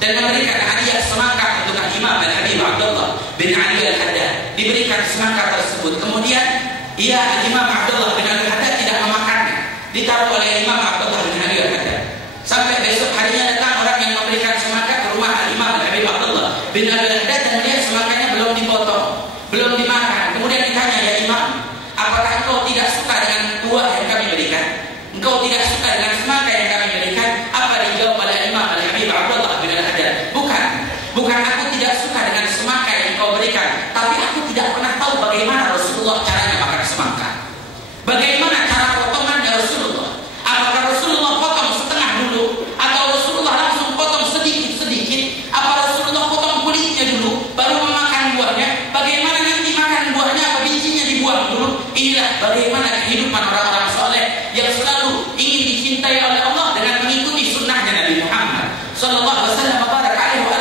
dan memberikan hadiah semangka untuk Imam Al-Habib Abdullah bin Ali Al-Haddad. Diberikan semangka tersebut, kemudian Imam Abdullah bin Ali Al-Haddad tidak memakannya, ditaruh oleh Imam Abdullah bin Ali Al-Haddad. Sampai besok harinya datang orang yang memberikan semangka ke rumah Imam Al-Habib Abdullah bin Ali Al-Haddad dan melihat semangkanya belum dipotong, belum dimakan. Kemudian ditanya, ya Imam, apakah engkau tidak suka dengan buah yang kami berikan? Engkau tidak suka dengan semangka yang kami berikan? Apa dijawab oleh Imam Al-Habib Abdullah bin Al-Haddad? Bukan aku tidak suka dengan semangka yang engkau berikan, tapi aku tidak pernah tahu bagaimana Rasulullah caranya makan semangka. Bagaimana cara potongannya Rasulullah? Apakah Rasulullah potong setengah dulu, atau Rasulullah langsung potong sedikit-sedikit? Apa Rasulullah potong kulitnya dulu baru memakan buahnya? Bagaimana nanti makan buahnya? Apa bijinya dibuang dulu? Inilah bagaimana kehidupan orang-orang soleh yang selalu ingin dicintai oleh Allah dengan mengikuti sunnahnya Nabi Muhammad sallallahu alaihi wasallam.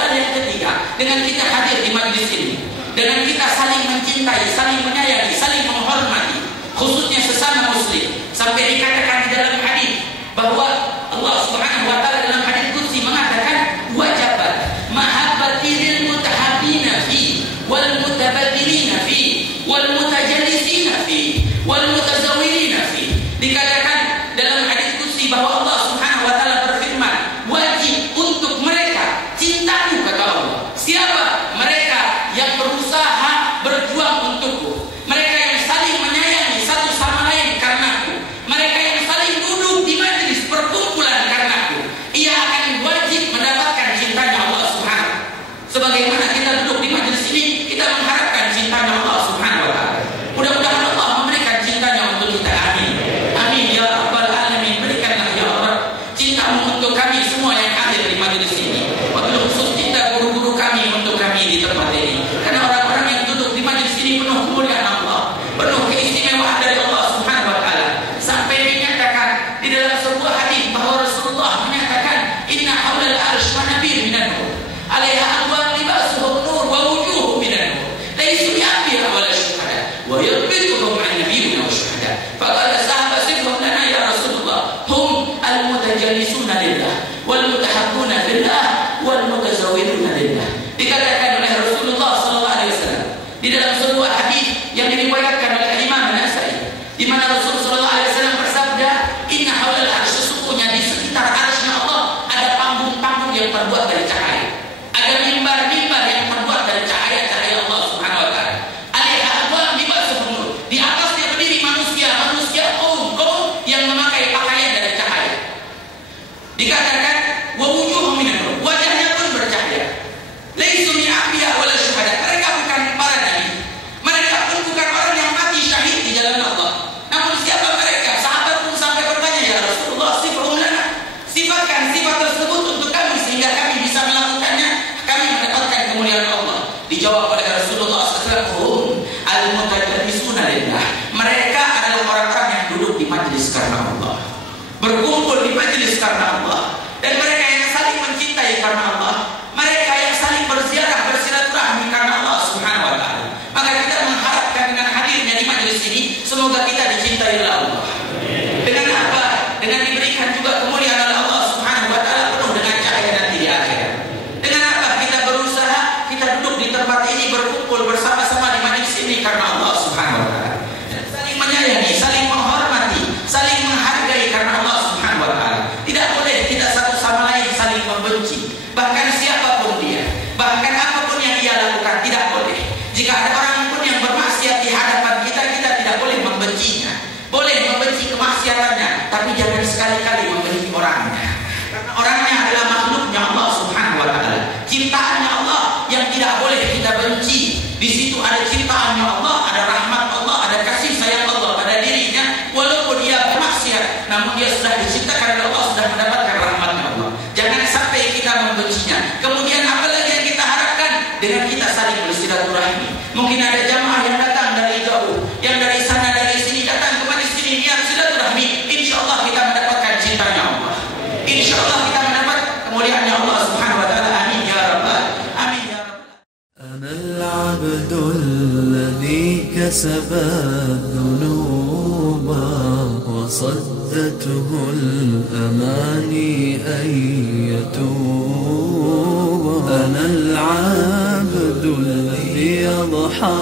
Yang ketiga, dengan kita hadir di majlis ini, dengan kita saling mencintai, saling menyayangi, saling menghormati, khususnya sesama muslim, sampai dikatakan di dalam hadis bahwa Allah Subhanahu wa taala dalam hadis qudsi mengatakan, wajabat mahabbati lil mutahabbina fi wal mutabadilina fi wal mutajalisina fi wal mutazawwirina fi. Dikatakan dalam hadis qudsi bahwa Allah Subhanahu wa taala berfirman, wajib untuk mereka cintaku, kata Allah. Siapa? Mereka yang berusaha berjuang untukku, mereka yang saling menyayangi satu sama lain karenaku, mereka yang saling duduk di majlis perkumpulan karenaku. Ia akan wajib mendapatkan cintanya Allah Subhanahu. Sebagaimana kita duduk di majlis ini, kita mengharapkan cintanya Allah Subhanahu wa taala. Mudah-mudahan Allah memberikan cintanya untuk kita. Amin. Amin ya rabbal alamin. Berikanlah ya Allah cintamu untuk kami semua yang hadir di majlis ini. Wabil khusus cinta guru-guru kami untuk kami di tempat ini. Karena orang-orang yang duduk di majlis ini penuh kemuliaan Allah, penuh keistimewaan dari Allah Subhanahu wa taala. Sampai dinyatakan di dalam sebuah hadis bahwa Rasulullah menyatakan, inna haulal arsy manabir minan nur, 'alaiha alwan libasuhum nur wa wujuhum minan nur, laysu bi'anbiya wala syuhada wa yabituhum 'an nabiyina wa syuhada. Faqala sahabat sifhum lana ya Rasulullah, hum al-mutajalisuna lillah wal mutahabbuna fillah wal mutazawwiruna lillah. Dikatakan oleh Rasulullah sallallahu alaihi wasallam di dalam sebuah hadis yang diriwayatkan oleh Imam An-Nasa'i, di mana Rasulullah sallallahu alaihi wasallam bersabda, inna haulal arsy, sesungguhnya di sekitar arsy-Nya Allah ada panggung-panggung yang terbuat dari cahaya, ada mimbar-mimbar yang terbuat dari cahaya-cahaya Allah Subhanahu wa taala. 'Alaiha alwan libasuhum nur, di atasnya berdiri manusia kaum yang memakai pakaian dari cahaya. Dikatakan wa wujuhum minan nur, wajahnya pun bercahaya. Laisu min anbiya wala syuhada, mereka bukan para nabi, mereka pun bukan orang yang mati syahid di jalan Allah. Namun siapa mereka? Sahabat pun sampai bertanya, ya Rasulullah, sifhum lana, sifatkan sifat tersebut untuk kami sehingga kami bisa melakukannya, kami mendapatkan kemuliaan Allah. Dijawab oleh Rasulullah SAW, al-mutajalisuna lillah, mereka adalah orang-orang yang duduk di majlis karena Allah, berkumpul di majlis karena Allah, dan mereka yang saling mencintai karena Allah, mereka yang saling berziarah, bersilaturahmi karena Allah Subhanahu wa taala. Maka kita mengharapkan dengan hadirnya di majlis ini, semoga kita dicintai oleh Allah. Dengan apa? Dengan diberikan juga kemuliaan oleh Allah Subhanahu wa taala, penuh dengan cahaya nanti di akhirat. Dengan apa? Kita berusaha, kita duduk di tempat ini, berkumpul bersama-sama di majlis ini karena Allah Subhanahu wa taala, dan saling menyayangi, saling menghormati, saling menghargai karena Allah Subhanahu wa taala. Tidak boleh kita satu sama lain saling membenci, bahkan siapapun dia, bahkan apapun yang ia lakukan, tidak boleh. Jika ada orang pun yang bermaksiat di hadapan kita, kita tidak boleh membencinya. Boleh membenci kemaksiatannya, tapi jangan sekali-kali membenci orangnya, karena orangnya adalah makhluknya Allah Subhanahu wa taala, ciptaannya Allah yang tidak boleh kita benci. Di situ ada ciptaannya Allah, ada rahmat Allah, ada kasih sayang Allah pada dirinya. Walaupun dia bermaksiat, namun dia sudah diciptakan oleh Allah, sudah mendapatkan rahmatnya Allah. Jangan sampai kita membencinya. Kemudian apalagi yang kita harapkan? Dengan kita saling bersilaturahmi. Mungkin ada jamaah yang datang dari jauh, yang dari sana dari sini datang ke majlis ini niat silaturahmi. Insyaallah kita mendapatkan cintanya Allah. Insyaallah kita mendapat kemuliaannya Allah Subhanahu wa taala. Amin ya rabbal amin ya rabbal. كسب الذنوب وصدته الأماني أن يتوب العبد الذي يضحى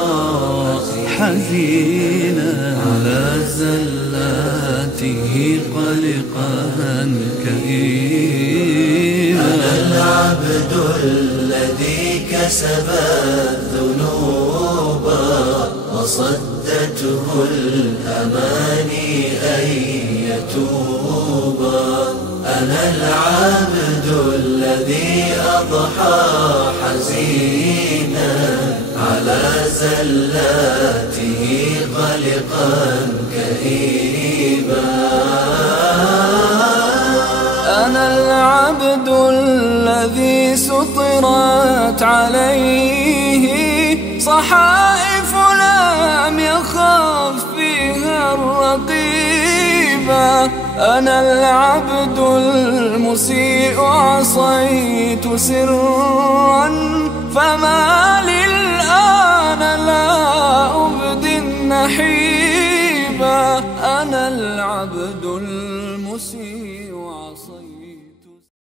حزينا على زلاته قلقا كئيبا. أنا العبد الذي كسب الذنوب وصدته الأماني أن يتوبا. أنا العبد الذي أضحى حزينا على زلاته قلقا كئيبا. أنا العبد الذي سطرت عليه صحائف لم يخف فيها الرقيبا. أنا العبد المسيء عصيت سرا فما لي الآن لا أبدي النحيبا.